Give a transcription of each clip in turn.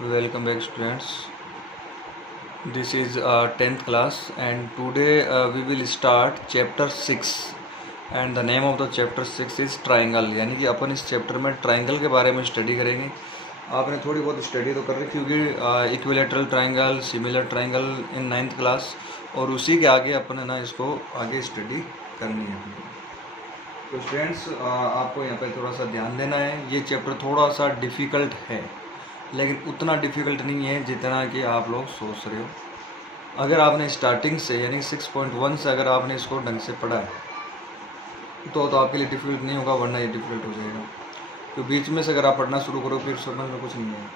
Welcome back, students. This is 10th class, and today we will start chapter 6. And the name of the chapter 6 is triangle. यानी कि अपन इस chapter में triangle के बारे में study करेंगे. आपने थोड़ी बहुत स्टडी तो कर रही क्योंकि equilateral triangle, similar triangle in 9th class, और उसी के आगे अपन है ना इसको आगे स्टडी करनी है. तो स्टूडेंट्स आपको यहाँ पे थोड़ा सा ध्यान देना है. ये चैप्टर थोड़ा सा डिफ़िकल्ट है, लेकिन उतना डिफ़िकल्ट नहीं है जितना कि आप लोग सोच रहे हो. अगर आपने स्टार्टिंग से यानी 6.1 से अगर आपने इसको ढंग से पढ़ा है तो आपके लिए डिफ़िकल्ट नहीं होगा, वरना ये डिफ़िकल्ट हो जाएगा. तो बीच में से अगर आप पढ़ना शुरू करो फिर समझ में कुछ नहीं है.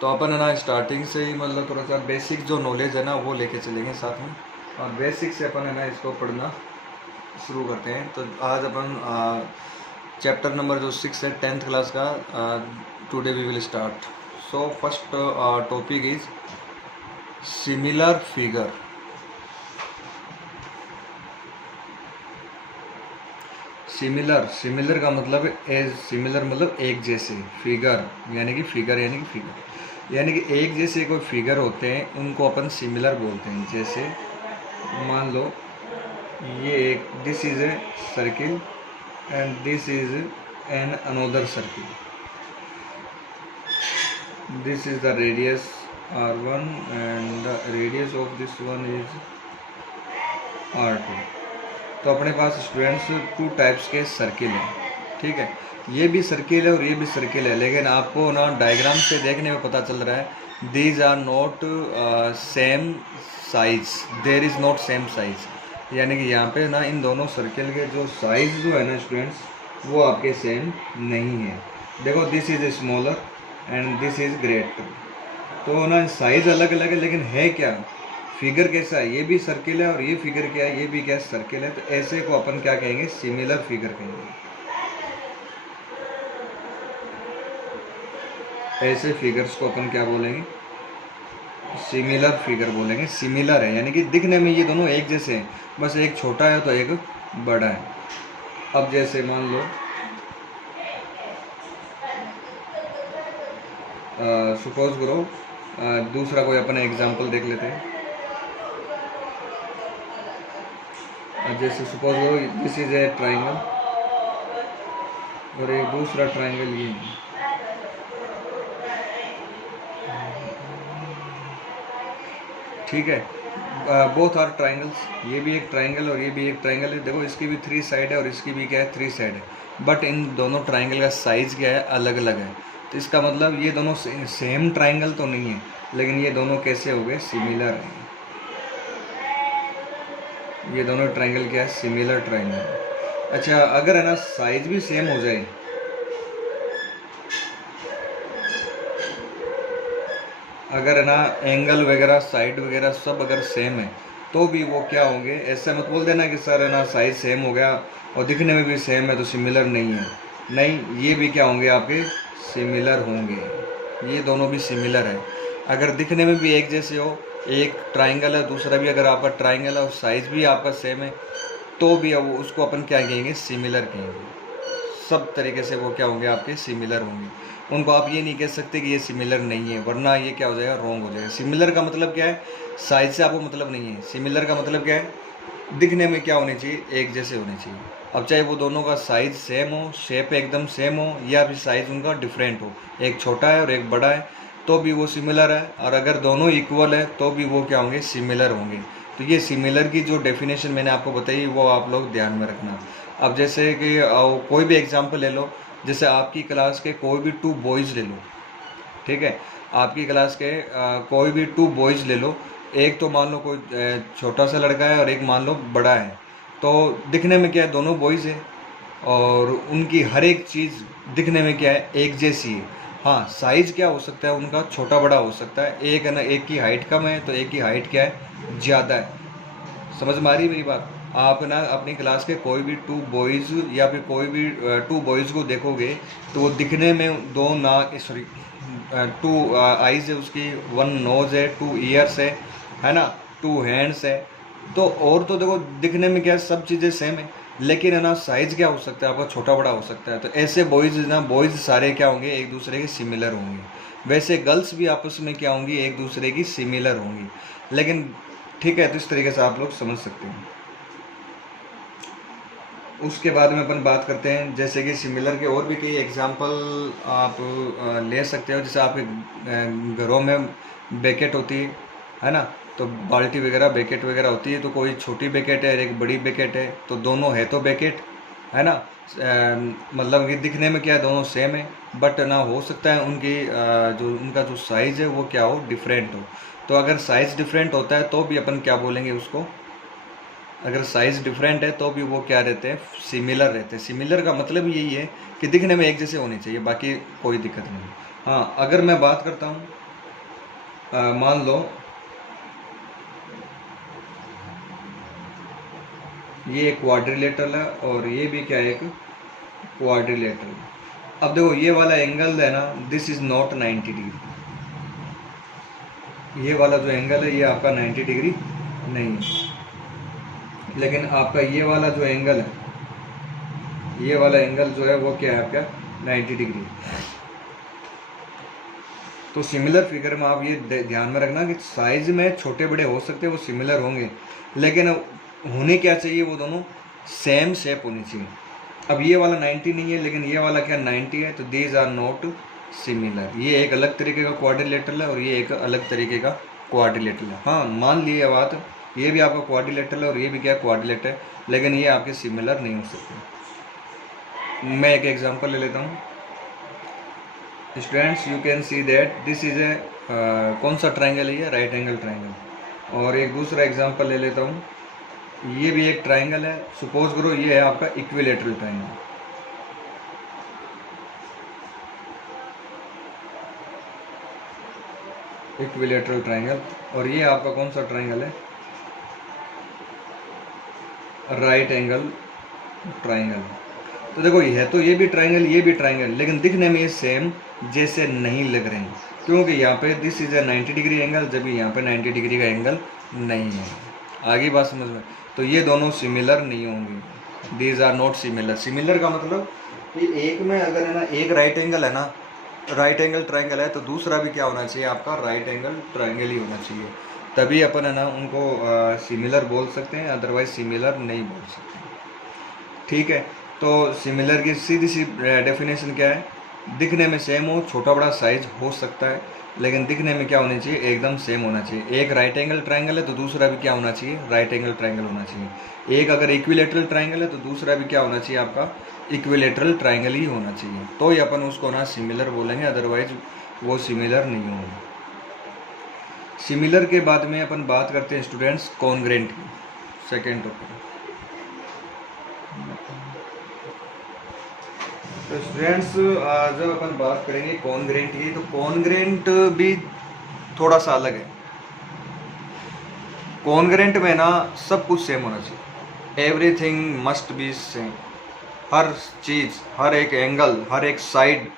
तो अपन है ना स्टार्टिंग से ही मतलब थोड़ा सा बेसिक जो नॉलेज है ना वो लेके चलेंगे साथ में, और बेसिक से अपन है ना इसको पढ़ना शुरू करते हैं. तो आज अपन चैप्टर नंबर जो 6 है 10th क्लास का, today we will start. So first topic is similar figure. Similar का मतलब एज, सिमिलर मतलब एक जैसे, फिगर यानी कि फिगर यानी कि एक जैसे कोई फिगर होते हैं उनको अपन सिमिलर बोलते हैं. जैसे मान लो ये एक, this is a circle and this is an another circle. This is the radius r1 and the radius of this one is r2. तो अपने पास स्टूडेंट्स टू टाइप्स के सर्किल हैं, ठीक है. ये भी सर्किल है और ये भी सर्किल है, लेकिन आपको ना डायग्राम से देखने में पता चल रहा है these are not same size, there is not same size. यानी कि यहाँ पे ना इन दोनों सर्किल के जो साइज जो है ना स्टूडेंट्स वो आपके सेम नहीं है. देखो this is smaller and this is greater. तो ना साइज़ अलग अलग है, लेकिन है क्या, फिगर कैसा है. ये भी सर्किल है और ये फिगर क्या है, ये भी क्या सर्किल है. तो ऐसे को अपन क्या कहेंगे, सिमिलर फिगर कहेंगे. ऐसे फिगर्स को अपन क्या बोलेंगे, सिमिलर फिगर बोलेंगे. सिमिलर है यानी कि दिखने में ये दोनों एक जैसे हैं, बस एक छोटा है तो एक बड़ा है. अब जैसे मान लो सपोज करो दूसरा कोई अपन एग्जांपल देख लेते हैं. जैसे सपोज करो दिस इज ए ट्राइंगल और एक दूसरा ट्राइंगल ये है. ठीक है, बोथ आर ट्राइंगल्स. ये भी एक ट्राइंगल और ये भी एक ट्राइंगल है. देखो इसकी भी 3 साइड है और इसकी भी क्या है, 3 साइड है. बट इन दोनों ट्राइंगल का साइज़ क्या है, अलग अलग है. तो इसका मतलब ये दोनों सेम ट्राइंगल तो नहीं है, लेकिन ये दोनों कैसे हो गए, सिमिलर हैं. ये दोनों ट्राइंगल क्या है, सिमिलर ट्राइंगल. अच्छा, अगर है ना साइज भी सेम हो जाए, अगर है ना एंगल वगैरह साइड वगैरह सब अगर सेम है तो भी वो क्या होंगे. ऐसा मत बोल देना कि सर है ना साइज सेम हो गया और दिखने में भी सेम है तो सिमिलर नहीं है. नहीं, ये भी क्या होंगे, आपके सिमिलर होंगे. ये दोनों भी सिमिलर है. अगर दिखने में भी एक जैसे हो, एक ट्राइंगल है दूसरा भी अगर आपका ट्राइंगल है और साइज़ भी आपका सेम है, तो भी अब उसको अपन क्या कहेंगे, सिमिलर कहेंगे. सब तरीके से वो क्या होंगे, आपके सिमिलर होंगे. उनको आप ये नहीं कह सकते कि ये सिमिलर नहीं है, वरना ये क्या हो जाएगा, रॉन्ग हो जाएगा. सिमिलर का मतलब क्या है, साइज से आपको मतलब नहीं है. सिमिलर का मतलब क्या है, दिखने में क्या होने चाहिए, एक जैसे होने चाहिए. अब चाहे वो दोनों का साइज सेम हो, शेप एकदम सेम हो, या फिर साइज उनका डिफरेंट हो, एक छोटा है और एक बड़ा है, तो भी वो सिमिलर है. और अगर दोनों इक्वल है तो भी वो क्या होंगे, सिमिलर होंगे. तो ये सिमिलर की जो डेफिनेशन मैंने आपको बताई वो आप लोग ध्यान में रखना. अब जैसे कि कोई भी एग्जांपल ले लो, जैसे आपकी क्लास के कोई भी 2 बॉयज़ ले लो, ठीक है. आपकी क्लास के कोई भी 2 बॉयज़ ले लो. एक तो मान लो कोई छोटा सा लड़का है और एक मान लो बड़ा है. तो दिखने में क्या है, दोनों बॉयज़ है और उनकी हर एक चीज़ दिखने में क्या है, एक जैसी है. हाँ, साइज़ क्या हो सकता है उनका, छोटा बड़ा हो सकता है. एक है ना, एक की हाइट कम है तो एक की हाइट क्या है, ज़्यादा है. समझ में आ रही है मेरी बात. आप ना अपनी क्लास के कोई भी 2 बॉयज़ या फिर कोई भी 2 बॉयज़ को देखोगे तो वो दिखने में 2 नाक, सॉरी 2 आइज़ है उसकी, 1 नोज़ है, 2 ईयर्स है ना, 2 हैंड्स है. तो और तो देखो दिखने में क्या है, सब चीज़ें सेम है, लेकिन है ना साइज़ क्या हो सकता है आपका, छोटा बड़ा हो सकता है. तो ऐसे बॉयज़ ना, बॉयज़ सारे क्या होंगे, एक दूसरे के सिमिलर होंगे. वैसे गर्ल्स भी आपस में क्या होंगी, एक दूसरे की सिमिलर होंगी। लेकिन ठीक है, तो इस तरीके से आप लोग समझ सकते हैं। उसके बाद में अपन बात करते हैं जैसे कि सिमिलर के और भी कई एग्जांपल आप ले सकते हो। जैसे आपके घरों में बेकेट होती है ना, तो बाल्टी वगैरह बेकेट वगैरह होती है, तो कोई छोटी बेकेट है और एक बड़ी बेकेट है, तो दोनों है तो बेकेट है ना, मतलब कि दिखने में क्या है, दोनों सेम है, बट ना हो सकता है उनकी जो उनका जो साइज़ है वो क्या हो, डिफरेंट हो। तो अगर साइज़ डिफरेंट होता है तो भी अपन क्या बोलेंगे उसको, अगर साइज़ डिफरेंट है तो भी वो क्या रहते हैं, सिमिलर रहते हैं। सिमिलर का मतलब यही है कि दिखने में एक जैसे होने चाहिए, बाकी कोई दिक्कत नहीं। हाँ, अगर मैं बात करता हूँ, मान लो ये एक क्वाड्रिलेटरल है और ये भी क्या है, एक क्वाड्रिलेटरल। अब देखो ये वाला एंगल है ना, दिस इज नॉट 90 डिग्री। ये वाला जो एंगल है ये आपका 90 डिग्री नहीं है, लेकिन आपका ये वाला जो एंगल है, ये वाला एंगल जो है वो क्या है आपका 90 डिग्री। तो सिमिलर फिगर में आप ये ध्यान में रखना कि साइज में छोटे बड़े हो सकते हैं, वो सिमिलर होंगे, लेकिन होने क्या चाहिए, वो दोनों सेम शेप होनी चाहिए। अब ये वाला 90 नहीं है, लेकिन ये वाला क्या 90 है, तो दीज आर नॉट सिमिलर। ये एक अलग तरीके का क्वाड्रिलेटरल है और ये एक अलग तरीके का क्वाड्रिलेटरल है। हाँ, मान लिए बात, ये भी आपका क्वाड्रिलेटरल है और ये भी क्या क्वाड्रिलेटरल है, लेकिन ये आपके सिमिलर नहीं हो सकते। मैं एक एग्जांपल ले लेता हूँ। Students, you can see that this is a, कौन सा ट्राइंगल है ये, राइट एंगल ट्राइंगल। और एक दूसरा एग्जांपल ले लेता हूँ, ये भी एक ट्राइंगल है, सपोज करो ये है आपका इक्विलेटरल ट्राइंगल। इक्विलेटरल ट्राइंगल, और ये आपका कौन सा ट्राइंगल है, राइट एंगल ट्राइंगल। तो देखो ये है, तो ये भी ट्राइंगल ये भी ट्राइंगल, लेकिन दिखने में ये सेम जैसे नहीं लग रहे हैं, क्योंकि यहाँ पे this is a 90 degree angle, जबकि यहाँ पे 90 डिग्री का एंगल नहीं है। आगे बात समझ में, तो ये दोनों सिमिलर नहीं होंगे, these are not similar. Similar का मतलब कि एक में अगर है ना एक राइट एंगल है ना, राइट एंगल ट्राइंगल है, तो दूसरा भी क्या होना चाहिए आपका, राइट एंगल ट्राइंगल ही होना चाहिए, तभी अपन है ना उनको सिमिलर बोल सकते हैं, अदरवाइज सिमिलर नहीं बोल सकते। ठीक है, तो सिमिलर की सीधी सी डेफिनेशन क्या है, दिखने में सेम हो, छोटा बड़ा साइज हो सकता है, लेकिन दिखने में क्या होना चाहिए, एकदम सेम होना चाहिए। एक राइट एंगल ट्राइंगल है तो दूसरा भी क्या होना चाहिए, राइट एंगल ट्राइंगल होना चाहिए। एक अगर इक्विलेटरल ट्राइंगल है तो दूसरा भी क्या होना चाहिए आपका, इक्विलेटरल ट्राइंगल ही होना चाहिए, तो ही अपन उसको ना सिमिलर बोलेंगे, अदरवाइज वो सिमिलर नहीं होंगे। सिमिलर के बाद में अपन बात करते हैं स्टूडेंट्स कॉन्ग्रेंट की, सेकेंड टॉपिक। तो स्टूडेंट्स जब अपन बात करेंगे कॉन्ग्रेंट की, तो कॉन्ग्रेंट भी थोड़ा सा अलग है। कॉन्ग्रेंट में ना सब कुछ सेम होना चाहिए, एवरीथिंग मस्ट बी सेम, हर चीज़, हर एक एंगल, हर एक साइड,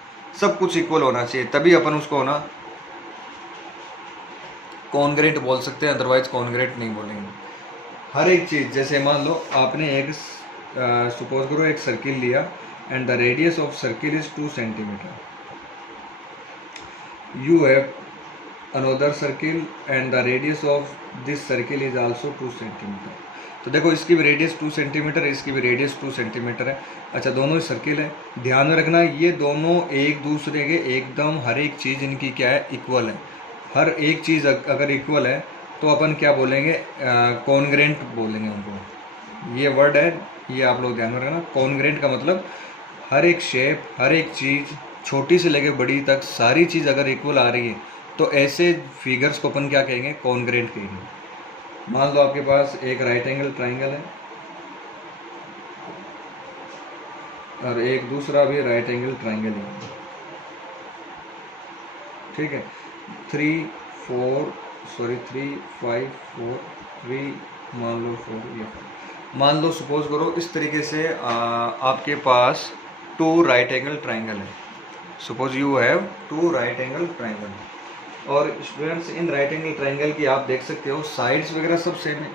सब कुछ इक्वल होना चाहिए, तभी अपन उसको ना कॉन्ग्रेंट बोल सकते हैं, अदरवाइज कॉन्ग्रेंट नहीं बोलेंगे। हर एक चीज़, जैसे मान लो आपने एक सपोज करो एक सर्किल लिया and the radius of circle is 2 centimeter. You have another circle and the radius of this circle is also 2 centimeter. तो देखो इसकी भी रेडियस 2 सेंटीमीटर है, इसकी भी रेडियस 2 सेंटीमीटर है। अच्छा, दोनों ही सर्किल है, ध्यान में रखना ये दोनों एक दूसरे के एकदम हर एक चीज़ इनकी क्या है, इक्वल है। हर एक चीज़ अगर इक्वल है तो अपन क्या बोलेंगे, कॉन्ग्रेंट बोलेंगे उनको। ये वर्ड है, ये आप लोग ध्यान में रखना। कॉन्ग्रेंट का मतलब हर एक शेप, हर एक चीज़, छोटी से लेकर बड़ी तक सारी चीज़ अगर इक्वल आ रही है तो ऐसे फिगर्स को अपन क्या कहेंगे, कॉन्ग्रेंट कहेंगे। मान लो आपके पास एक राइट एंगल ट्राइंगल है और एक दूसरा भी राइट एंगल ट्राइंगल है, ठीक है। 3 5 4 3 मान लो 4, ये मान लो सपोज करो इस तरीके से आपके पास 2 राइट एंगल ट्राइंगल है। Suppose you have 2 right angle triangle, और स्टूडेंट्स इन राइट एंगल ट्राइंगल की आप देख सकते हो साइड्स वगैरह सब सेम है।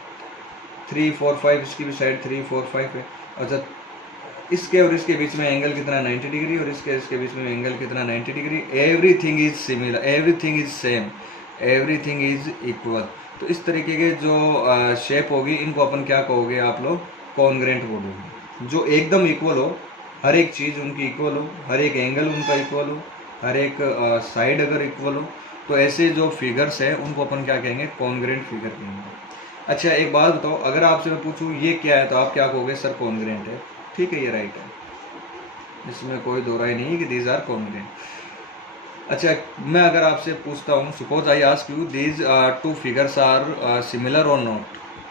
3 4 5 इसकी भी साइड 3 4 5 है। अच्छा, इसके और इसके बीच में एंगल कितना 90 डिग्री, और इसके बीच में एंगल कितना 90 degree. Everything is similar, everything is same, everything is equal. तो इस तरीके के जो शेप होगी इनको अपन क्या कहोगे आप लोग, कॉन्ग्रेंट बोलोगे। जो एकदम इक्वल हो, हर एक चीज़ उनकी इक्वल हो, हर एक एंगल उनका इक्वल हो, हर एक साइड अगर इक्वल हो, तो ऐसे जो फिगर्स है उनको अपन क्या कहेंगे, कॉन्ग्रेंट फिगर कहेंगे। अच्छा एक बात बताओ, अगर आपसे मैं पूछूं ये क्या है तो आप क्या कहोगे, सर कॉन्ग्रेंट है। ठीक है, ये राइट है, इसमें कोई दो राय नहीं है कि दीज आर कॉन्ग्रेंट। अच्छा मैं अगर आपसे पूछता हूँ, suppose I ask you these two figures are similar और नॉट।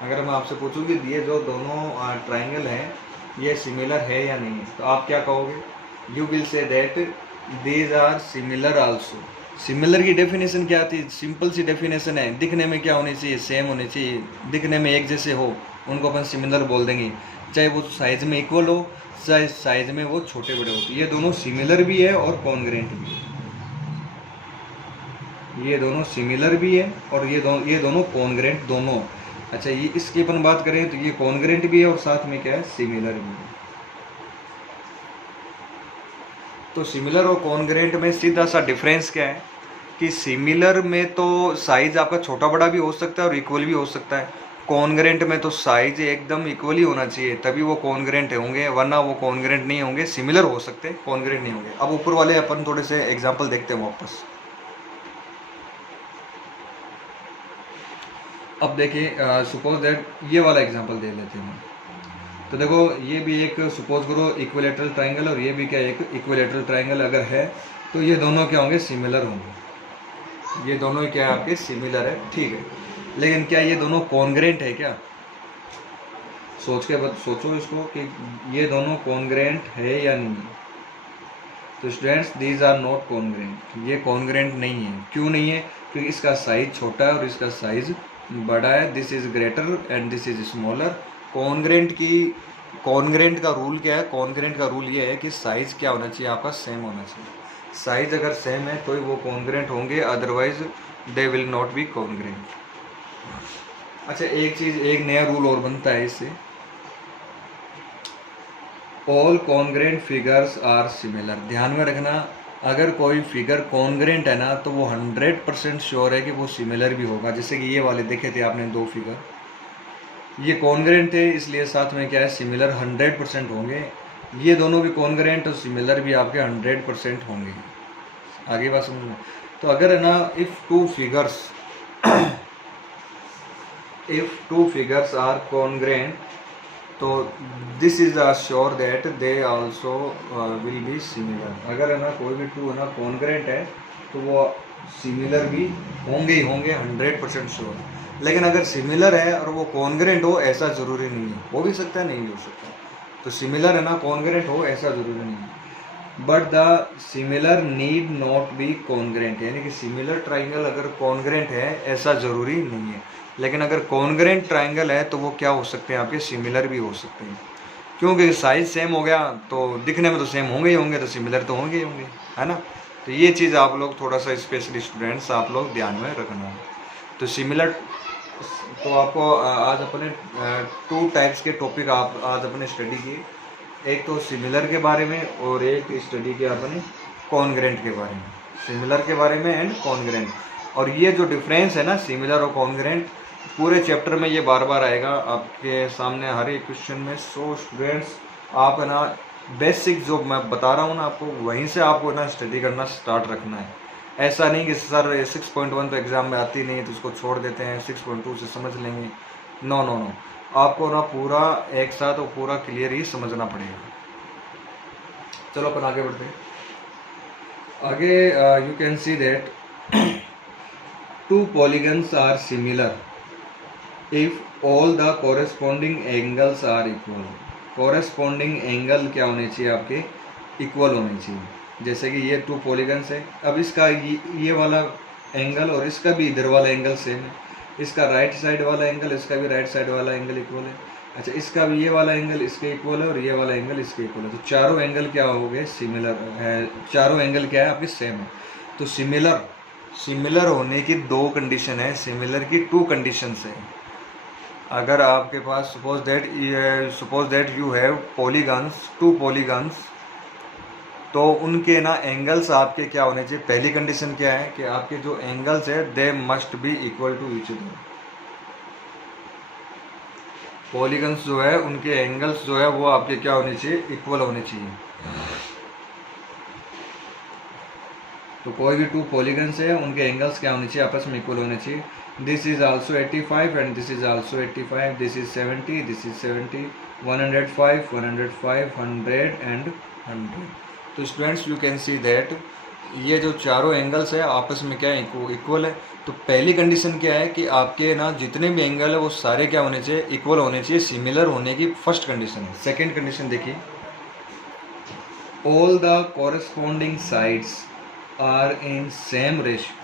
अगर मैं आपसे पूछूँ कि ये जो दोनों ट्राइंगल हैं ये सिमिलर है या नहीं है, तो आप क्या कहोगे, you will say that these are similar also. Similar की डेफिनेशन क्या थी, सिंपल सी डेफिनेशन है, दिखने में क्या होनी चाहिए, सेम होनी चाहिए, दिखने में एक जैसे हो उनको अपन सिमिलर बोल देंगे, चाहे वो साइज में इक्वल हो चाहे साइज में वो छोटे बड़े हो। तो ये दोनों सिमिलर भी है और कॉन्ग्रेंट भी है, ये दोनों सिमिलर भी है और ये दोनों कॉन्ग्रेंट दोनों। अच्छा ये इसकी अपन बात करें तो ये कॉन्ग्रेंट भी है और साथ में क्या है, सिमिलर भी है। तो सिमिलर और कॉन्ग्रेंट में सीधा सा डिफरेंस क्या है कि सिमिलर में तो साइज आपका छोटा बड़ा भी हो सकता है और इक्वल भी हो सकता है। कॉन्ग्रेंट में तो साइज एकदम इक्वल ही होना चाहिए तभी वो कॉन्ग्रेंट होंगे, वरना वो कॉन्ग्रेंट नहीं होंगे। सिमिलर हो सकते हैं, कॉन्ग्रेंट नहीं होंगे। अब ऊपर वाले अपन थोड़े से एग्जांपल देखते हैं वापस। अब देखिए सपोज दैट ये वाला एग्जांपल दे लेते हैं। तो देखो ये भी एक सपोज करो इक्विलेटरल ट्राइंगल और ये भी क्या एक इक्विलेटरल ट्राइंगल अगर है तो ये दोनों क्या होंगे, सिमिलर होंगे। ये दोनों क्या है आपके, सिमिलर है, ठीक है। लेकिन क्या ये दोनों कॉन्ग्रेंट है क्या, सोचो इसको कि ये दोनों कॉन्ग्रेंट है या नहीं। तो students these are not congruent, ये कॉन्ग्रेंट नहीं है। क्यों नहीं है, क्योंकि इसका साइज छोटा है और इसका साइज बड़ा है। This is greater and this is smaller. Congruent का रूल क्या है, कॉन्ग्रेंट का रूल ये है कि साइज क्या होना चाहिए, आपका सेम होना चाहिए। साइज अगर सेम है तो ही वो कॉन्ग्रेंट होंगे, otherwise they will not be congruent. अच्छा एक चीज, एक नया रूल और बनता है इससे, all congruent figures are similar. ध्यान में रखना, अगर कोई फिगर कॉन्ग्रेंट है ना तो वो 100% श्योर है कि वो सिमिलर भी होगा। जैसे कि ये वाले देखे थे आपने दो फिगर, ये कॉन्ग्रेंट थे इसलिए साथ में क्या है, सिमिलर 100% होंगे। ये दोनों भी कॉन्ग्रेंट और सिमिलर भी आपके 100% होंगे। आगे बात समझ में। तो अगर है ना, if two figures are congruent तो this is sure that they also will be similar. अगर है ना कोई भी टू है ना कॉन्ग्रेंट है तो वो सिमिलर भी होंगे ही होंगे, 100% श्योर। लेकिन अगर सिमिलर है और वो कॉन्ग्रेंट हो ऐसा ज़रूरी नहीं है, हो भी सकता है नहीं भी हो सकता। तो सिमिलर है ना कॉन्ग्रेंट हो ऐसा ज़रूरी नहीं है। But the similar need not be congruent, यानी कि सिमिलर ट्राइंगल अगर कॉन्ग्रेंट है ऐसा ज़रूरी नहीं है। लेकिन अगर कॉन्ग्रेंट ट्राइंगल है तो वो क्या हो सकते हैं आपके, सिमिलर भी हो सकते हैं। क्योंकि साइज सेम हो गया तो दिखने में तो सेम होंगे ही होंगे, तो सिमिलर तो होंगे ही होंगे, है ना। तो ये चीज़ आप लोग थोड़ा सा स्पेशली स्टूडेंट्स आप लोग ध्यान में रखना है। तो सिमिलर, तो आपको आज अपने 2 टाइप्स के टॉपिक आप आज अपने स्टडी किए, एक तो सिमिलर के बारे में और एक स्टडी किया अपने कॉन्ग्रेंट के बारे में, सिमिलर के बारे में एंड कॉन्ग्रेंट। और ये जो डिफरेंस है ना सिमिलर और कॉन्ग्रेंट, पूरे चैप्टर में ये बार बार आएगा आपके सामने हर एक क्वेश्चन में। सो स्टूडेंट्स आप है ना बेसिक जो मैं बता रहा हूँ ना आपको, वहीं से आपको ना स्टडी करना स्टार्ट रखना है। ऐसा नहीं कि सर 6.1 तो एग्ज़ाम में आती नहीं है तो उसको छोड़ देते हैं, 6.2 से समझ लेंगे। नो नो नो, आपको ना पूरा एक साथ और पूरा क्लियर ही समझना पड़ेगा। चलो अपन आगे बढ़ते हैं। आगे you can see that two polygons are similar if all the corresponding angles are equal. Corresponding angle क्या होने चाहिए आपके, इक्वल होने चाहिए। जैसे कि ये 2 पॉलीगन्स है, अब इसका ये वाला एंगल और इसका भी इधर वाला एंगल सेम है, इसका राइट साइड वाला एंगल इसका भी राइट साइड वाला एंगल इक्वल है। अच्छा इसका भी ये वाला एंगल इसके इक्वल है और ये वाला एंगल इसके इक्वल है। तो चारों एंगल क्या हो गए, सिमिलर है। चारों एंगल क्या है आपके, सेम है। तो सिमिलर होने की 2 कंडीशन है, सिमिलर की 2 कंडीशंस है। अगर आपके पास suppose that you have polygons, 2 polygons, तो उनके ना एंगल्स आपके क्या होने चाहिए। पहली कंडीशन क्या है कि आपके जो एंगल्स है they must be equal to each other. Polygons जो है उनके एंगल्स जो है वो आपके क्या होने चाहिए, इक्वल होने चाहिए। तो कोई भी 2 पॉलीगन्स है उनके एंगल्स क्या होने चाहिए, आपस में इक्वल होने चाहिए। This is also 85 and this is also 85, this is 70, this is 70, 105, 105, 100 and 100। तो students you can see that ये जो चारों एंगल्स है आपस में क्या इक्वल है। तो पहली कंडीशन क्या है कि आपके ना जितने भी एंगल है वो सारे क्या होने चाहिए, इक्वल होने चाहिए, सिमिलर होने की फर्स्ट कंडीशन है। सेकेंड कंडीशन देखिए, all the corresponding sides are in same ratio.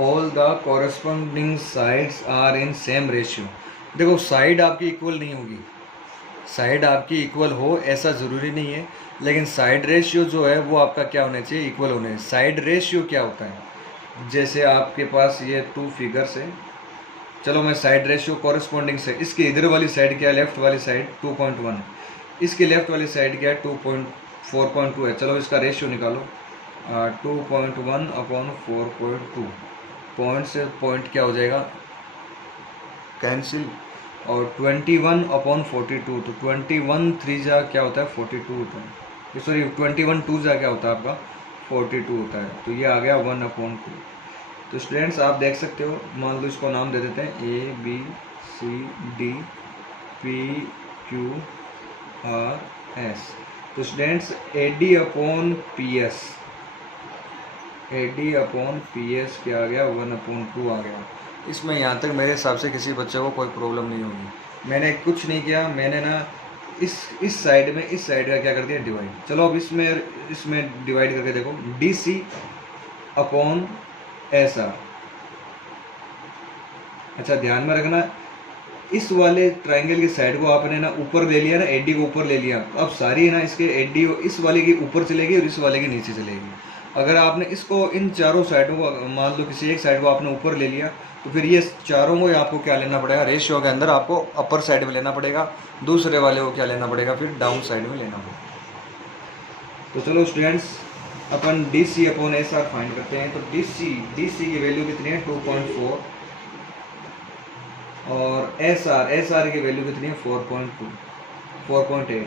All the corresponding sides are in same ratio. देखो साइड आपकी इक्वल नहीं होगी, साइड आपकी इक्वल हो ऐसा ज़रूरी नहीं है, लेकिन साइड रेशियो जो है वो आपका क्या होना चाहिए, इक्वल होने। साइड रेशियो क्या होता है, जैसे आपके पास ये 2 फिगर्स है, चलो मैं साइड रेशियो कॉरेस्पॉन्डिंग से, इसकी इधर वाली साइड क्या है, लेफ्ट वाली साइड 2.1 है, इसकी लेफ्ट वाली साइड क्या है 4.2 है। चलो इसका रेशियो निकालो, 2.1/4.2, पॉइंट से पॉइंट क्या हो जाएगा, कैंसिल, और 21/42, तो 21 3 जा क्या होता है 42 होता है, सॉरी 21 2 जा क्या होता है आपका 42 होता है। तो ये आ गया 1/2। तो स्टूडेंट्स आप देख सकते हो, मान लो इसको नाम दे देते हैं ABCD PQRS। तो स्टूडेंट्स AD/PS क्या आ गया 1/2 आ गया। इसमें यहाँ तक मेरे हिसाब से किसी बच्चे को कोई प्रॉब्लम नहीं होगी। मैंने कुछ नहीं किया, मैंने ना इस साइड में इस साइड का क्या कर दिया डिवाइड। चलो अब इसमें डिवाइड करके देखो, DC/SR। अच्छा ध्यान में रखना, इस वाले ट्राइंगल की साइड को आपने ना ऊपर ले लिया ना, AD को ऊपर ले लिया, अब सारी है ना इसके AD इस वाले की ऊपर चलेगी और इस वाले की नीचे चलेगी। अगर आपने इसको इन चारों साइडों को, मान लो किसी एक साइड को आपने ऊपर ले लिया, तो फिर ये चारों को आपको क्या लेना पड़ेगा, रेशियो के अंदर आपको अपर साइड में लेना पड़ेगा, दूसरे वाले को क्या लेना पड़ेगा, फिर डाउन साइड में लेना पड़ेगा। तो चलो स्टूडेंट्स अपन DC/SR फाइंड करते हैं। तो DC की वैल्यू कितनी है 2.4 और SR की वैल्यू कितनी है 4.8।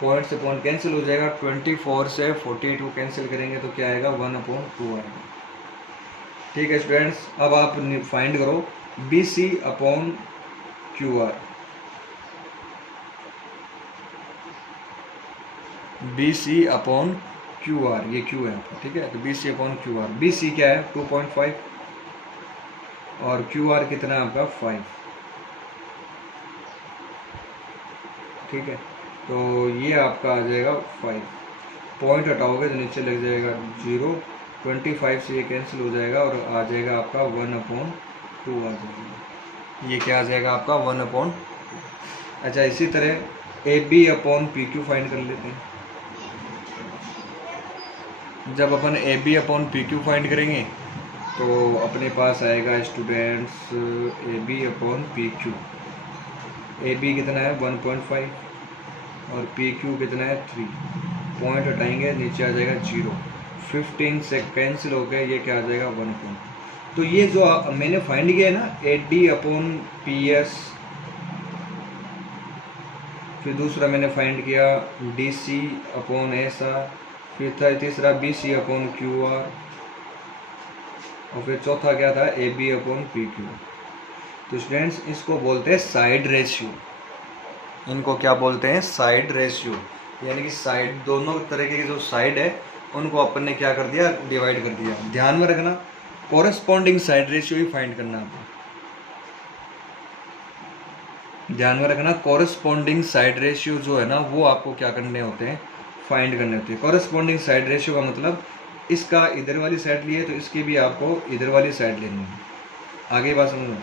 पॉइंट से पॉइंट कैंसिल हो जाएगा, 24 से 42 कैंसिल करेंगे तो क्या आएगा 1/2 आएगा। ठीक है स्टूडेंट्स, अब आप फाइंड करो BC/QR। BC/QR ये Q है आपका, ठीक है। तो BC/QR, BC क्या है 2.5 और QR कितना है आपका 5, ठीक है। तो ये आपका आ जाएगा 5, पॉइंट हटाओगे तो नीचे लग जाएगा 0, 25 से ये कैंसिल हो जाएगा और आ जाएगा आपका 1/2 आ जाएगा। ये क्या आ जाएगा आपका 1/2। अच्छा इसी तरह AB/PQ फाइंड कर लेते हैं। जब अपन AB/PQ फाइंड करेंगे तो अपने पास आएगा स्टूडेंट्स AB/PQ। AB कितना है 1.5 और PQ कितना है 3, पॉइंट हटाएंगे नीचे आ जाएगा 0, 15 से कैंसिल हो गया, ये क्या आ जाएगा 1 पॉइंट। तो ये जो मैंने फाइंड किया है ना AD/PS, फिर दूसरा मैंने फाइंड किया DC/SR, फिर तीसरा BC/QR और फिर चौथा क्या था AB/PQ। तो स्टूडेंट्स इसको बोलते हैं साइड रेशियो, इनको क्या बोलते हैं साइड रेशियो, यानी कि साइड दोनों तरीके की जो साइड है उनको अपन ने क्या कर दिया डिवाइड कर दिया। ध्यान में रखना कॉरेस्पॉन्डिंग साइड रेशियो ही फाइंड करना है। ध्यान में रखना कॉरेस्पॉन्डिंग साइड रेशियो जो है ना वो आपको क्या करने होते हैं फाइंड करने होते हैं। कॉरेस्पॉन्डिंग साइड रेशियो का मतलब इसका इधर वाली साइड लिए तो इसकी भी आपको इधर वाली साइड लेनी है। आगे बात समझो,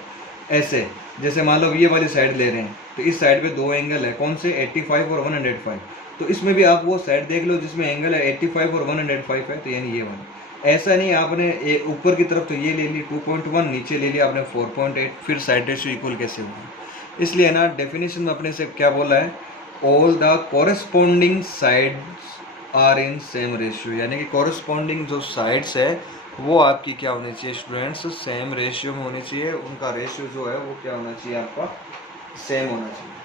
ऐसे जैसे मान लो ये वाली साइड ले रहे हैं तो इस साइड पे 2 एंगल है, कौन से 85 और 105, तो इसमें भी आप वो साइड देख लो जिसमें एंगल है 85 और 105 है, तो यानी ये वाला। ऐसा नहीं आपने ऊपर की तरफ तो ये ले ली 2.1, नीचे ले लिया आपने 4.8, फिर साइड रेशियो इक्वल कैसे होगा? इसलिए ना डेफिनेशन में अपने से क्या बोला है, all the corresponding sides are in same ratio, यानी कि कॉरेस्पॉन्डिंग जो साइड्स है वो आपकी क्या होनी चाहिए स्टूडेंट्स, सेम रेशियो में होनी चाहिए, उनका रेशियो जो है वो क्या होना चाहिए आपका, सेम होना चाहिए।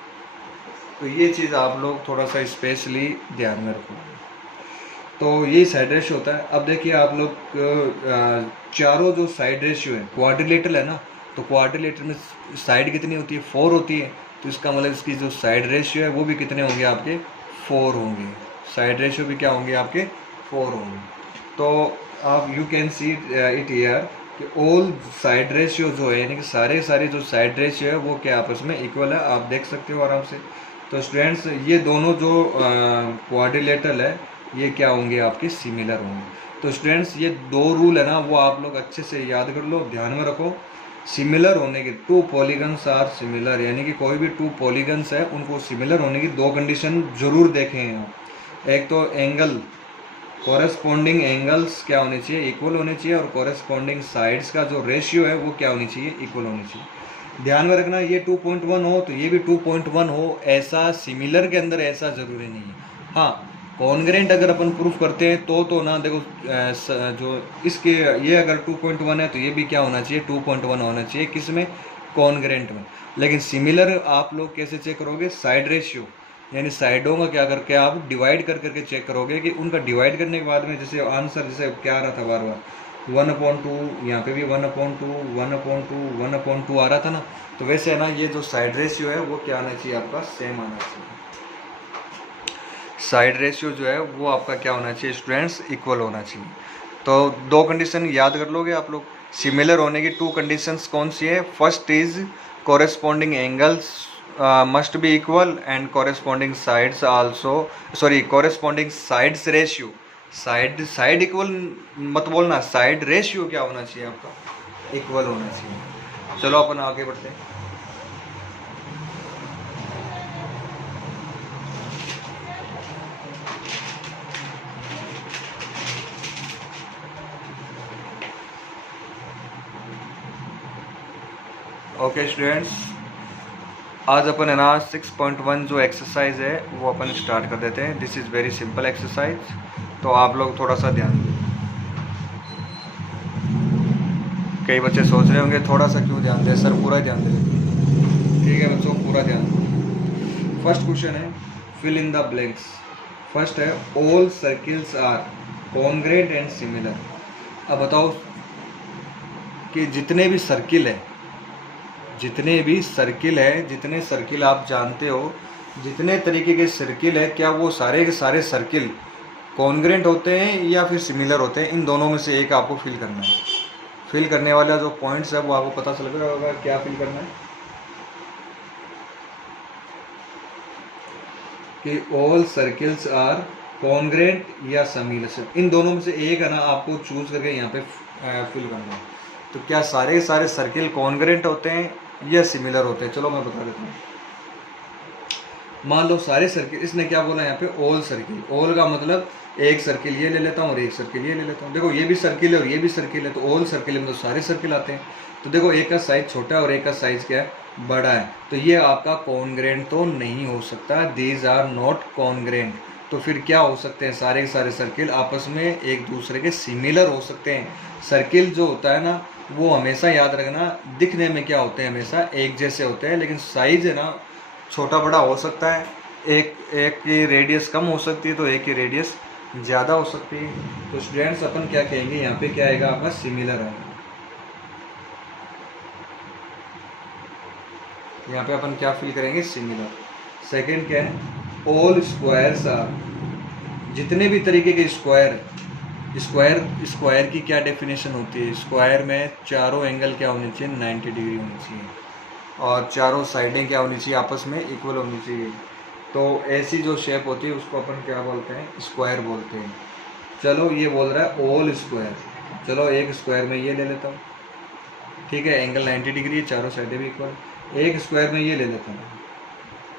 तो ये चीज़ आप लोग थोड़ा सा स्पेशली ध्यान में रखो। तो ये साइड रेशियो होता है। अब देखिए आप लोग चारों जो साइड रेशियो है क्वाड्रिलेटरल है ना, तो क्वाड्रिलेटरल में साइड कितनी होती है, 4 होती है, तो इसका मतलब इसकी जो साइड रेशियो है वो भी कितने होंगे आपके, 4 होंगे। साइड रेशियो भी क्या होंगे आपके, 4 होंगे। तो आप you can see it here कि ऑल साइड रेशियो जो है, यानी कि सारे जो साइड रेशियो है वो क्या आपस में इक्वल है, आप देख सकते हो आराम से। तो स्टूडेंट्स ये दोनों जो क्वाड्रिलेटरल है ये क्या होंगे आपके, सिमिलर होंगे। तो स्टूडेंट्स ये 2 रूल है ना वो आप लोग अच्छे से याद कर लो, ध्यान में रखो। सिमिलर होने के 2 पॉलीगन्स आर सिमिलर, यानी कि कोई भी 2 पॉलीगन्स है उनको सिमिलर होने की 2 कंडीशन जरूर देखें हैं। एक तो एंगल, कॉरेस्पॉन्डिंग एंगल्स क्या होने चाहिए, इक्वल होने चाहिए, और कॉरेस्पॉन्डिंग साइड्स का जो रेशियो है वो क्या होनी चाहिए, इक्वल होनी चाहिए। ध्यान में रखना ये 2.1 हो तो ये भी 2.1 हो, ऐसा सिमिलर के अंदर ऐसा ज़रूरी नहीं है। हाँ कॉन्ग्रेंट अगर अपन प्रूफ करते हैं तो ना देखो जो इसके ये अगर 2.1 है तो ये भी क्या होना चाहिए, 2.1 होना चाहिए, किस में, कॉन्ग्रेंट में। लेकिन सिमिलर आप लोग कैसे चेक करोगे, साइड रेशियो, यानी साइडों का क्या करके आप डिवाइड कर करके चेक करोगे कि उनका डिवाइड करने के बाद में जैसे आंसर जैसे क्या आ रहा था बार बार 1/2, यहाँ पे भी 1/2 1/2 1/2 आ रहा था ना, तो वैसे है ना ये जो साइड रेशियो है वो क्या आना चाहिए आपका, सेम आना चाहिए। साइड रेशियो जो है वो आपका क्या होना चाहिए स्टूडेंट्स, इक्वल होना चाहिए। तो 2 कंडीशन याद कर लोगे आप लोग। सिमिलर होने की 2 कंडीशंस कौन सी है, first is corresponding angles must be equal and corresponding sides also, sorry corresponding sides ratio, side equal मत बोलना, साइड रेशियो क्या होना चाहिए आपका, इक्वल होना चाहिए। चलो अपन आगे बढ़ते हैं। ओके स्टूडेंट्स, आज अपन है ना 6.1 जो एक्सरसाइज है वो अपन स्टार्ट कर देते हैं। This is very simple exercise, तो आप लोग थोड़ा सा ध्यान दें। कई बच्चे सोच रहे होंगे थोड़ा सा क्यों ध्यान दें सर, पूरा ध्यान दें। ठीक है बच्चों, पूरा ध्यान दें। फर्स्ट क्वेश्चन है fill in the blanks. First है all circles are congruent and similar. अब बताओ कि जितने भी सर्किल है, जितने सर्किल आप जानते हो, जितने तरीके के सर्किल है, क्या वो सारे के सारे सर्किल कॉन्ग्रेंट होते हैं या फिर सिमिलर होते हैं? इन दोनों में से एक आपको फिल करना है। फिल करने वाला जो पॉइंट्स है वो आपको पता चल गया होगा क्या फिल करना है, कि ऑल सर्किल्स आर कॉन्ग्रेंट या सिमिलर। इन दोनों में से एक है ना आपको चूज करके यहाँ पे फिल करना है। तो क्या सारे सारे सर्किल कॉन्ग्रेंट होते हैं या सिमिलर होते हैं? चलो मैं बता देता हूँ। मान लो सारे सर्किल, इसने क्या बोला यहाँ पे, ऑल सर्किल। ऑल का मतलब एक सर्किल ये ले लेता हूँ और एक सर्किल ये ले लेता हूँ। देखो ये भी सर्किल है और ये भी सर्किल है, तो ऑल सर्किल में तो सारे सर्किल आते हैं। तो देखो एक का साइज छोटा है और एक का साइज क्या है, बड़ा है, तो ये आपका कॉन्ग्रेंट तो नहीं हो सकता। These are not congruent. तो फिर क्या हो सकते हैं, सारे के सारे सर्किल आपस में एक दूसरे के सिमिलर हो सकते हैं। सर्किल जो होता है ना वो हमेशा याद रखना, दिखने में क्या होते हैं, हमेशा एक जैसे होते हैं, लेकिन साइज है ना छोटा बड़ा हो सकता है। एक की रेडियस कम हो सकती है तो एक की रेडियस ज़्यादा हो सकती है। तो स्टूडेंट्स अपन क्या कहेंगे यहाँ पे, क्या आएगा आपका, सिमिलर आएगा। यहाँ पे अपन क्या फिल करेंगे, सिमिलर। सेकंड क्या है, ऑल स्क्वायर्स आर, जितने भी तरीके के स्क्वायर, स्क्वायर की क्या डेफिनेशन होती है, स्क्वायर में चारों एंगल क्या होने चाहिए, 90 डिग्री होनी चाहिए, और चारों साइडें क्या होनी चाहिए, आपस में इक्वल होनी चाहिए। तो ऐसी जो शेप होती है उसको अपन क्या बोलते हैं, स्क्वायर बोलते हैं। चलो ये बोल रहा है ऑल स्क्वायर, चलो एक स्क्वायर में ये ले लेता हूँ, ठीक है, एंगल 90 डिग्री है, चारों साइडें भी इक्वल। एक स्क्वायर में ये ले लेता हूँ,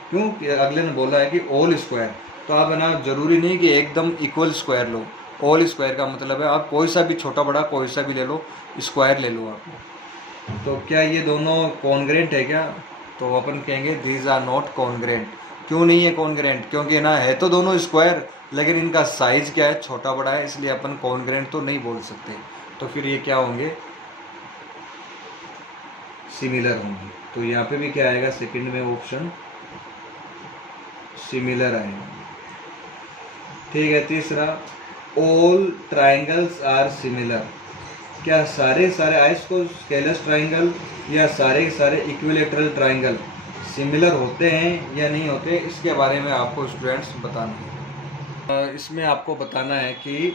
क्यों, अगले ने बोला है कि ऑल स्क्वायर, तो आप है ना जरूरी नहीं कि एकदम इक्वल स्क्वायर लो, ऑल स्क्वायर का मतलब है आप कोई सा भी छोटा बड़ा कोई सा भी ले लो, स्क्वायर ले लो आप। तो क्या ये दोनों कॉन्ग्रेंट है क्या? तो अपन कहेंगे दीज आर नॉट कॉन्ग्रेंट। क्यों नहीं है कॉन्ग्रेंट? क्योंकि ना है तो दोनों स्क्वायर, लेकिन इनका साइज क्या है, छोटा बड़ा है, इसलिए अपन कॉन्ग्रेंट तो नहीं बोल सकते। तो फिर ये क्या होंगे? सिमिलर होंगे। तो यहाँ पे भी क्या आएगा सेकंड में ऑप्शन सिमिलर आएगा। ठीक है, तीसरा, ऑल ट्राइंगल्स आर सिमिलर। क्या सारे सारे आइसोस्केलस ट्राइंगल या सारे के सारे इक्विलेटरल ट्राइंगल सिमिलर होते हैं या नहीं होते, इसके बारे में आपको स्टूडेंट्स बताना है। इसमें आपको बताना है कि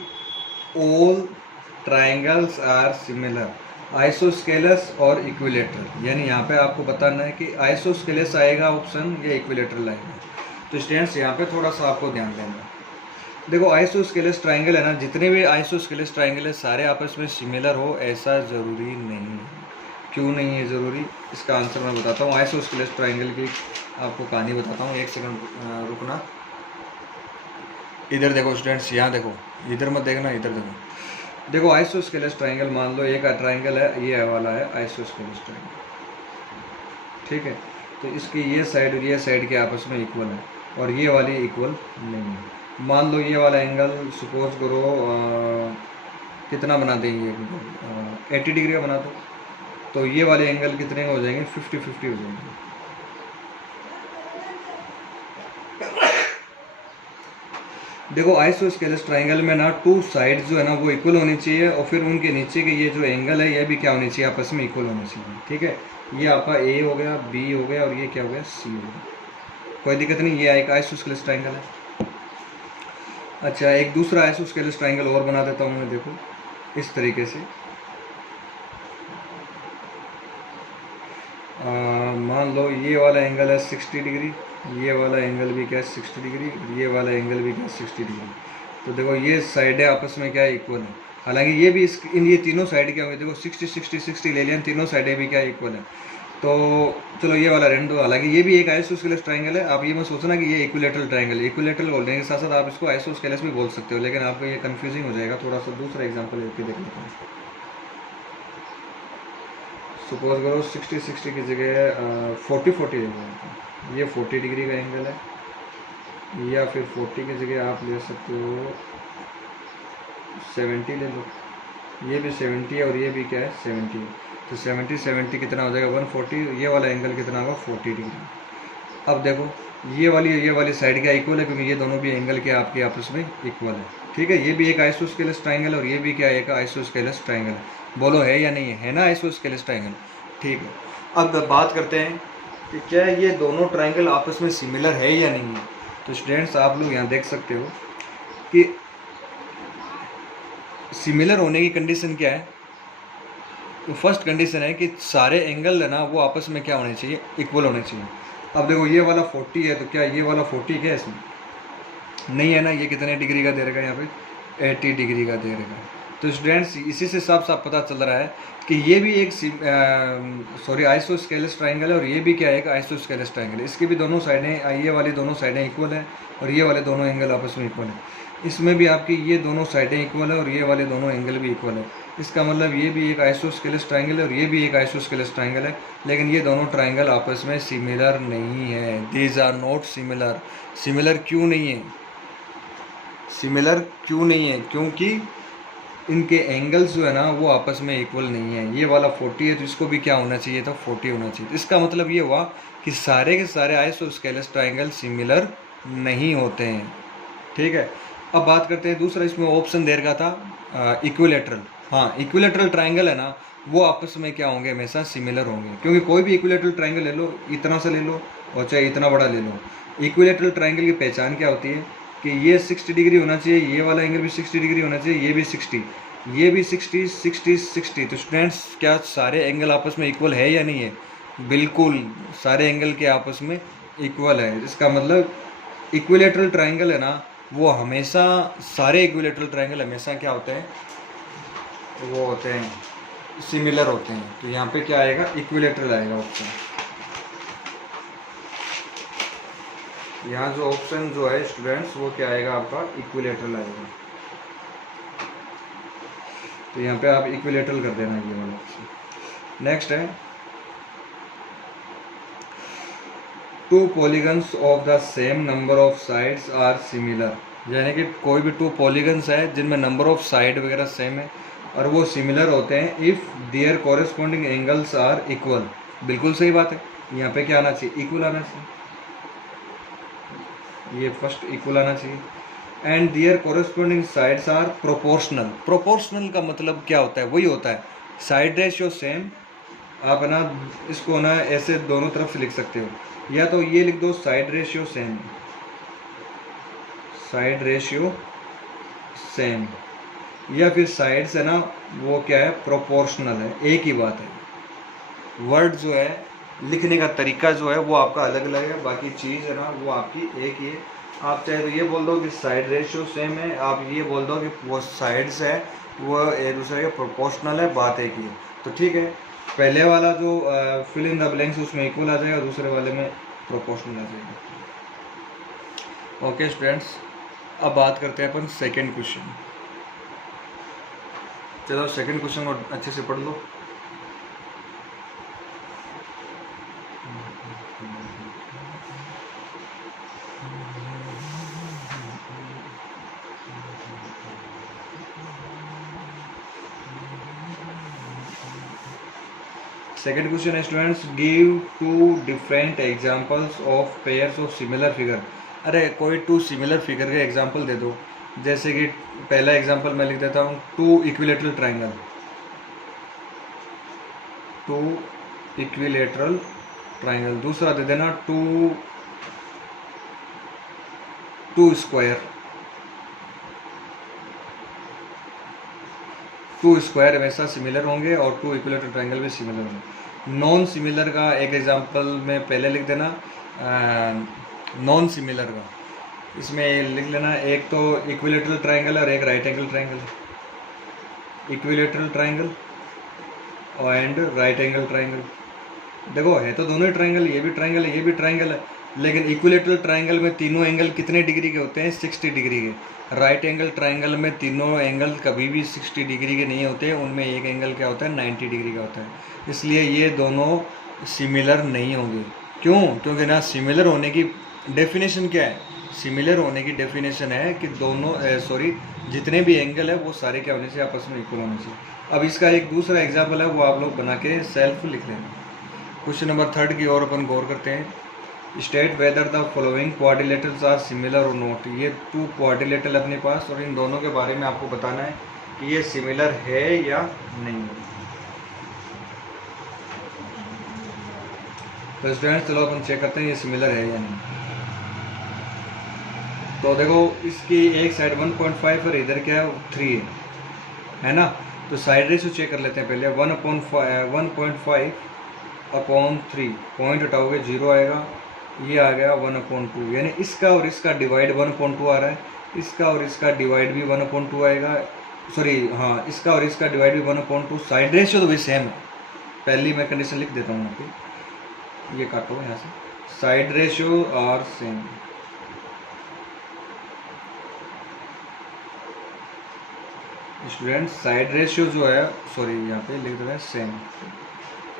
all triangles are similar, isosceles और इक्विलेटरल, यानी यहाँ पे आपको बताना है कि आइसोस्केलस आएगा ऑप्शन या इक्विलेटरल आएगा। तो स्टूडेंट्स यहाँ पे थोड़ा सा आपको ध्यान देना। देखो आइसोस्केलस ट्राइंगल है ना, जितने भी आइसोस्केलस ट्राइंगल है सारे आपस में सिमिलर हो ऐसा ज़रूरी नहीं है। क्यों नहीं है ज़रूरी, इसका आंसर मैं बताता हूँ। आइसोस्केलस ट्राइंगल की आपको कहानी बताता हूँ, एक सेकंड रुकना। इधर देखो स्टूडेंट्स, यहाँ देखो, इधर मत देखना, इधर देखो। देखो आइसोस्केलस ट्राइंगल, मान लो एक ट्राइंगल है, ये वाला है आइसोस्केलस ट्राइंगल, ठीक है। तो इसकी ये साइड और ये साइड के आपस में इक्वल है और ये वाली इक्वल नहीं है। मान लो ये वाला एंगल सपोज करो कितना बना देंगे, 80 डिग्री का बना दो, तो ये वाले एंगल कितने हो जाएंगे? 50-50 हो जाएंगे। देखो आइसोस्केलस ट्राइंगल में ना टू साइड जो है ना वो इक्वल होनी चाहिए और फिर उनके नीचे के ये जो एंगल है ये भी क्या होनी चाहिए? आपस में इक्वल होनी चाहिए, ठीक है। ये आपका ए हो गया, बी हो गया और ये क्या हो गया? सी हो गया। कोई दिक्कत नहीं, ये एक आइसोस्केलस ट्राइंगल है। अच्छा, एक दूसरा आइसोस्केलस ट्राइंगल और बना देता हूँ मैं, देखो इस तरीके से। मान लो ये वाला एंगल है 60 डिग्री, ये वाला एंगल भी क्या है 60 डिग्री, ये वाला एंगल भी क्या है 60 डिग्री। तो देखो ये साइडें आपस में क्या है? इक्वल है। हालांकि ये भी ये तीनों साइड क्या होंगे? देखो 60-60-60 ले लिया, तीनों साइडें भी क्या इक्वल है। तो चलो ये वाला रहने दो। हालांकि ये भी एक आइसोस्केलस ट्राइंगल है, आप ये मत सोचना कि ये इक्विलेटरल ट्राइंगल है। इक्विलेटरल बोलने के साथ साथ आप इसको आइसोस्केलस भी बोल सकते हो, लेकिन आपको ये कंफ्यूजिंग हो जाएगा थोड़ा सा। दूसरा एग्जांपल लेके देख लेते हैं। सपोज करो 60-60 की जगह 40-40 है, ये 40 डिग्री का एंगल है, या फिर 40 की जगह आप ले सकते हो 70 ले लो, ये भी 70 है और ये भी क्या है 70 है। तो 70 कितना हो जाएगा? 140। ये वाला एंगल कितना होगा? 40 डिग्री। अब देखो ये वाली साइड क्या इक्वल है? क्योंकि ये दोनों भी एंगल के आपके आपस में इक्वल है, ठीक है। ये भी एक आइसोस्केलस ट्राइंगल और ये भी क्या है? एक आइसोस्केलस ट्राइंगल है। बोलो है या नहीं है ना आइसोस्केलस ट्राइंगल? ठीक है। अब बात करते हैं कि क्या ये दोनों ट्राइंगल आपस में सिमिलर है या नहीं है। तो स्टूडेंट्स आप लोग यहाँ देख सकते हो कि सिमिलर होने की कंडीशन क्या है। तो फर्स्ट कंडीशन है कि सारे एंगल है ना वो आपस में क्या होने चाहिए? इक्वल होने चाहिए। अब देखो ये वाला 40 है, तो क्या ये वाला 40 क्या है इसमें? नहीं है ना। ये कितने डिग्री का दे रहेगा? यहाँ पे 80 डिग्री का दे रहेगा। तो स्टूडेंट्स इसी से साफ साफ पता चल रहा है कि ये भी एक आइसोस्केलस ट्राइंगल है और ये भी क्या है? एक आइसोस्केलस ट्राइंगल है। इसकी भी दोनों साइडें, ये वाली दोनों साइडें इक्वल है और ये वाले दोनों एंगल आपस में इक्वल है। इसमें भी आपकी ये दोनों साइडें इक्वल है और ये वाले दोनों एंगल भी इक्वल है। इसका मतलब ये भी एक आइसोस्केलस ट्राइंगल है और ये भी एक आइसोस्केलस ट्राइंगल है, लेकिन ये दोनों ट्राइंगल आपस में सिमिलर नहीं है। These are not similar. Similar क्यों नहीं है? सिमिलर क्यों नहीं है? क्योंकि इनके एंगल्स जो है ना वो आपस में इक्वल नहीं है। ये वाला 40 है तो इसको भी क्या होना चाहिए था? 40 होना चाहिए। इसका मतलब ये हुआ कि सारे के सारे आइसोस्केलस ट्राइंगल सिमिलर नहीं होते हैं, ठीक है। अब बात करते हैं दूसरा, इसमें ऑप्शन दे रखा था इक्विलेटरल। हाँ, इक्विलेटरल ट्राइंगल है ना वो आपस में क्या होंगे? हमेशा सिमिलर होंगे, क्योंकि कोई भी इक्विलेटरल ट्राइंगल ले लो, इतना सा ले लो और चाहे इतना बड़ा ले लो। इक्विलेटरल ट्राइंगल की पहचान क्या होती है कि ये 60 डिग्री होना चाहिए, ये वाला एंगल भी 60 डिग्री होना चाहिए, ये भी 60, ये भी 60, 60, 60। तो स्टूडेंट्स क्या सारे एंगल आपस में इक्वल है या नहीं है? बिल्कुल सारे एंगल के आपस में इक्वल है। इसका मतलब इक्विलेटरल ट्राइंगल है ना वो हमेशा, सारे इक्विलेटरल ट्राइंगल हमेशा क्या होते हैं? वो होते हैं सिमिलर होते हैं। तो यहाँ पे क्या आएगा? इक्विलेटरल आएगा ऑप्शन। यहाँ जो ऑप्शन जो है स्टूडेंट्स वो क्या आएगा? आपका इक्विलेटरल आएगा। तो यहाँ पे आप इक्विलेटरल कर देना ये वाला ऑप्शन। नेक्स्ट है two polygons of the same number of sides are similar, यानी कि कोई भी टू पॉलीगन्स है जिनमें नंबर ऑफ साइड वगैरह सेम है और वो सिमिलर होते हैं if their corresponding angles are equal. बिल्कुल सही बात है, यहाँ पे क्या आना चाहिए, इक्वल आना चाहिए, ये फर्स्ट इक्वल आना चाहिए। And their corresponding sides are proportional. Proportional का मतलब क्या होता है, वही होता है साइड रेशियो सेम। आप ना इसको ना ऐसे दोनों तरफ से लिख सकते हो, या तो ये लिख दो side ratio same, side ratio same, या फिर साइड्स है ना वो क्या है, प्रोपोर्शनल है। एक ही बात है, वर्ड जो है लिखने का तरीका जो है वो आपका अलग अलग है, बाकी चीज़ है ना वो आपकी एक ही है। आप चाहे तो ये बोल दो कि साइड रेशियो सेम है, आप ये बोल दो कि वो साइड्स है वो एक दूसरे के प्रोपोर्शनल है, बात एक ही है। तो ठीक है, पहले वाला जो फिल इन द ब्लैंक्स उसमें इक्वल आ जाएगा, दूसरे वाले में प्रोपोर्शनल आ जाएगा। ओके स्टूडेंट्स, अब बात करते हैं अपन सेकेंड क्वेश्चन। चलो सेकेंड क्वेश्चन को अच्छे से पढ़ लो। सेकेंड क्वेश्चन है students, give two different examples of pairs of similar figure. अरे कोई टू सिमिलर फिगर के एग्जांपल दे दो, जैसे कि पहला एग्जांपल मैं लिख देता हूँ, two equilateral triangle, two equilateral triangle. दूसरा दे देना टू स्क्वायर, टू स्क्वायर हमेशा सिमिलर होंगे और टू इक्विलेटरल ट्रायंगल भी सिमिलर होंगे। नॉन सिमिलर का एक एग्जांपल में पहले लिख देना, नॉन सिमिलर का इसमें लिख लेना, एक तो इक्विलेटरल ट्रायंगल और एक right angle triangle, equilateral triangle and right angle triangle. देखो है तो दोनों ही ट्रायंगल, ये भी ट्रायंगल है ये भी ट्रायंगल है, लेकिन इक्विलेटरल ट्रायंगल में तीनों एंगल कितने डिग्री के होते हैं, 60 डिग्री के। राइट एंगल ट्रायंगल में तीनों एंगल कभी भी 60 डिग्री के नहीं होते, उनमें एक एंगल क्या होता है, 90 डिग्री का होता है। इसलिए ये दोनों सिमिलर नहीं होंगे। क्यों? क्योंकि ना सिमिलर होने की डेफिनेशन क्या है, सिमिलर होने की डेफिनेशन है कि दोनों जितने भी एंगल है वो सारे क्या होने चाहिए, आपस में इक्वल होने चाहिए। अब इसका एक दूसरा एग्जाम्पल है, वो आप लोग बना के सेल्फ लिख लेना। क्वेश्चन नंबर 3 की ओर अपन गौर करते हैं। State whether the following quadrilaterals are similar और नॉट। ये टू क्वाड्रिलेटरल अपने पास, और इन दोनों के बारे में आपको बताना है कि ये सिमिलर है या नहीं। तो स्टूडेंट्स चलो अपन चेक करते हैं ये सिमिलर है या नहीं। तो देखो इसकी एक साइड 1.5 और इधर क्या है 3 है ना। तो साइड रेशियो चेक कर लेते हैं पहले। 1.5/3 पॉइंट हटाओगे 0 आएगा, ये आ गया 1/2, यानी इसका और इसका डिवाइड 1/2 आ रहा है, इसका और इसका डिवाइड भी 1/2 आएगा, हाँ इसका और इसका डिवाइड भी 1/2। साइड रेशियो तो भी सेम है, पहली मैं कंडीशन लिख देता हूँ यहाँ पे, ये काटो यहाँ से, side ratio are same. Student side ratio जो है यहाँ पे लिख देना है सेम।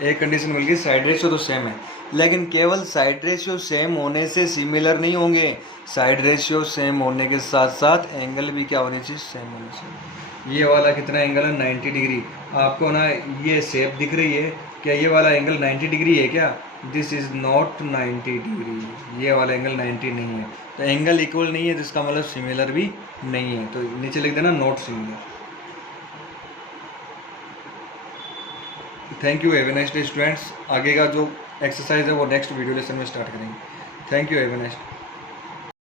एक कंडीशन मिल गई, साइड रेशियो तो सेम है, लेकिन केवल साइड रेशियो सेम होने से सिमिलर नहीं होंगे। साइड रेशियो सेम होने के साथ साथ एंगल भी क्या होने चाहिए, सेम होने चाहिए। ये वाला कितना एंगल है, 90 डिग्री। आपको ना ये शेप दिख रही है, क्या ये वाला एंगल 90 डिग्री है क्या? दिस इज़ नॉट 90 डिग्री, ये वाला एंगल 90 नहीं है। तो एंगल इक्वल नहीं है तो इसका मतलब सिमिलर भी नहीं है, तो नीचे लिख देना not similar. Thank you, have a nice day students. आगे का जो एक्सरसाइज है वो नेक्स्ट वीडियो लेसन में स्टार्ट करेंगे। Thank you, have a nice day.